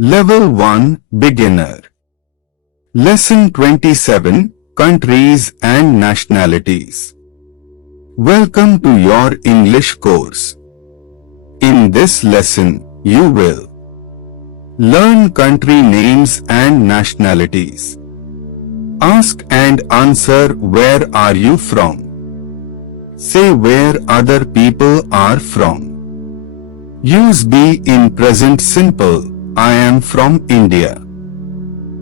Level 1 Beginner. Lesson 27 Countries and Nationalities. Welcome to your English course. In this lesson, you will learn country names and nationalities. Ask and answer where are you from. Say where other people are from. Use be in present simple. I am from India.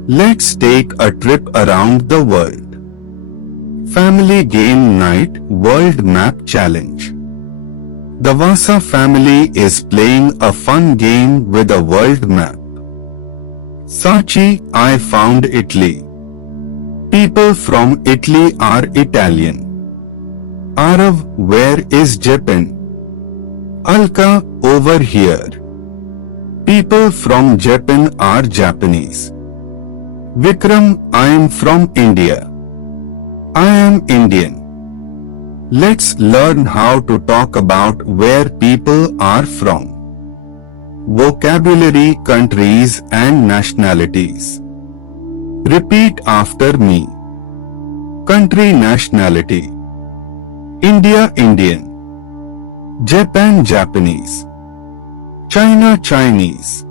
Let's take a trip around the world. Family Game Night World Map Challenge. The Vasa family is playing a fun game with a world map. Sachi, I found Italy. People from Italy are Italian. Arav, where is Japan? Alka, over here. People from Japan are Japanese. Vikram, I am from India. I am Indian. Let's learn how to talk about where people are from. Vocabulary, countries and nationalities. Repeat after me. Country, nationality. India, Indian. Japan, Japanese. China, Chinese.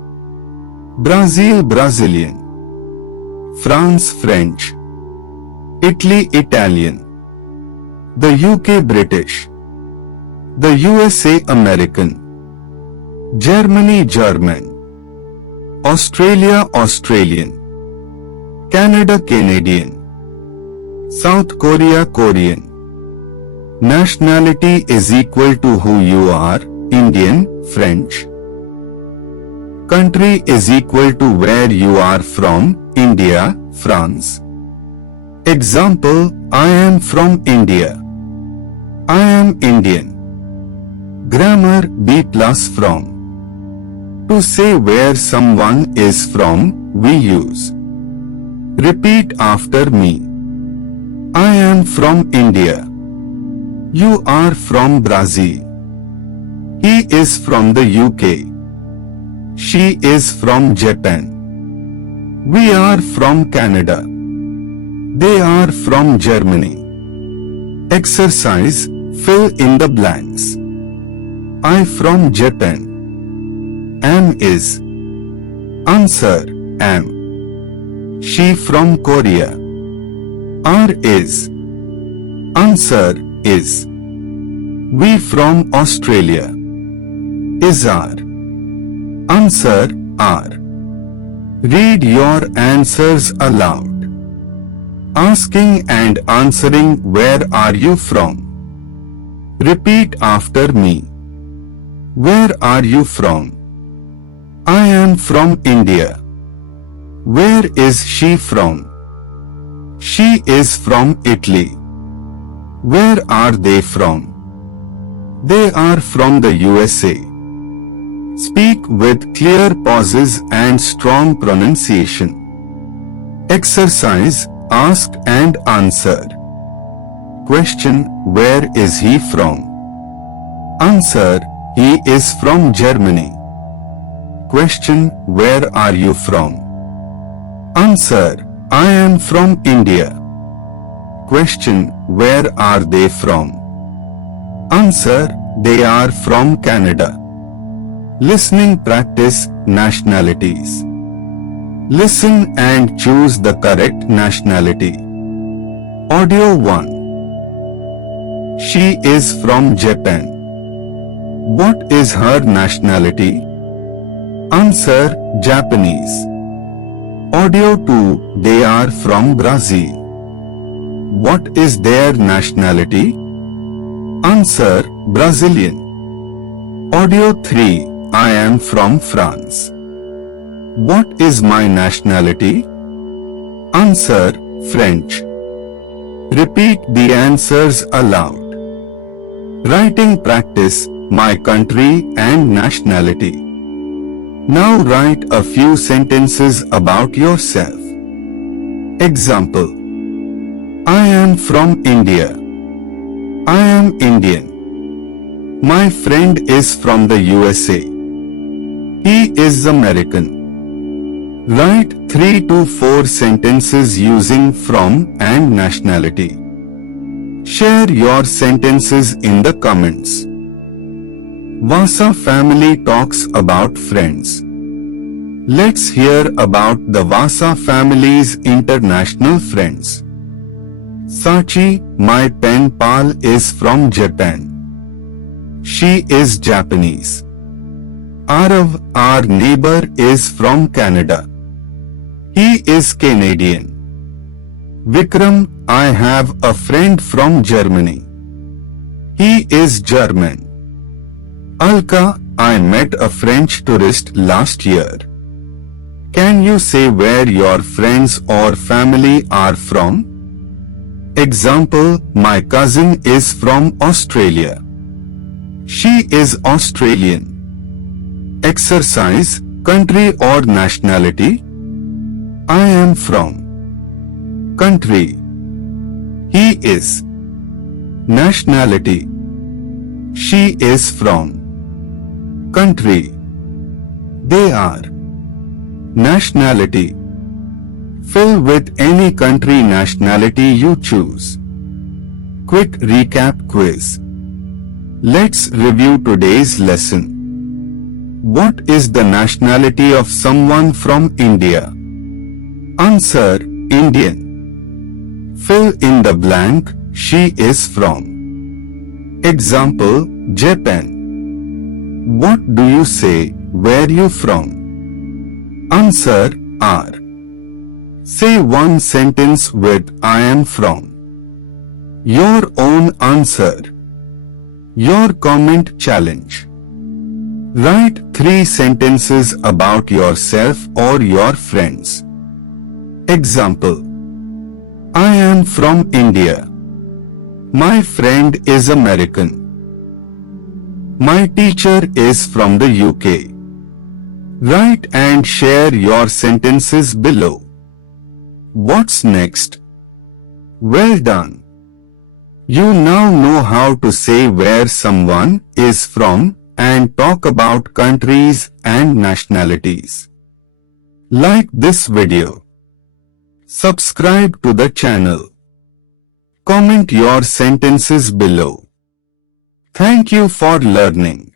Brazil, Brazilian. France, French. Italy, Italian. The UK, British. The USA, American. Germany, German. Australia, Australian. Canada, Canadian. South Korea, Korean. Nationality is equal to who you are, Indian, French. Country is equal to where you are from, India, France. Example, I am from India. I am Indian. Grammar, be plus from. To say where someone is from, we use. Repeat after me. I am from India. You are from Brazil. He is from the UK. She is from Japan. We are from Canada. They are from Germany. Exercise, fill in the blanks. I from Japan. Am is. Answer, am. She from Korea. Are is. Answer, is. We from Australia. Is are. Answer, are. Read your answers aloud. Asking and answering where are you from. Repeat after me. Where are you from? I am from India. Where is she from? She is from Italy. Where are they from? They are from the USA. Speak with clear pauses and strong pronunciation. Exercise, ask and answer. Question, where is he from? Answer, he is from Germany. Question, where are you from? Answer, I am from India. Question, where are they from? Answer, they are from Canada. Listening practice, nationalities. Listen and choose the correct nationality. Audio 1. She is from Japan. What is her nationality? Answer, Japanese. Audio 2. They are from Brazil. What is their nationality? Answer, Brazilian. Audio 3. I am from France. What is my nationality? Answer, French. Repeat the answers aloud. Writing practice, my country and nationality. Now write a few sentences about yourself. Example. I am from India. I am Indian. My friend is from the USA. He is American. Write 3 to 4 sentences using from and nationality. Share your sentences in the comments. Vasa family talks about friends. Let's hear about the Vasa family's international friends. Sachi, my pen pal, is from Japan. She is Japanese. Arav, our neighbor, is from Canada. He is Canadian. Vikram, I have a friend from Germany. He is German. Alka, I met a French tourist last year. Can you say where your friends or family are from? Example, my cousin is from Australia. She is Australian. Exercise, country or nationality? I am from. Country. He is. Nationality. She is from. Country. They are. Nationality. Fill with any country nationality you choose. Quick recap quiz. Let's review today's lesson. What is the nationality of someone from India? Answer, Indian. Fill in the blank, she is from. Example, Japan. What do you say, where you from? Answer, are. Say one sentence with I am from. Your own answer. Your comment challenge. Write 3 sentences about yourself or your friends. Example, I am from India. My friend is American. My teacher is from the UK. Write and share your sentences below. What's next? Well done. You now know how to say where someone is from and talk about countries and nationalities. Like this video. Subscribe to the channel. Comment your sentences below. Thank you for learning.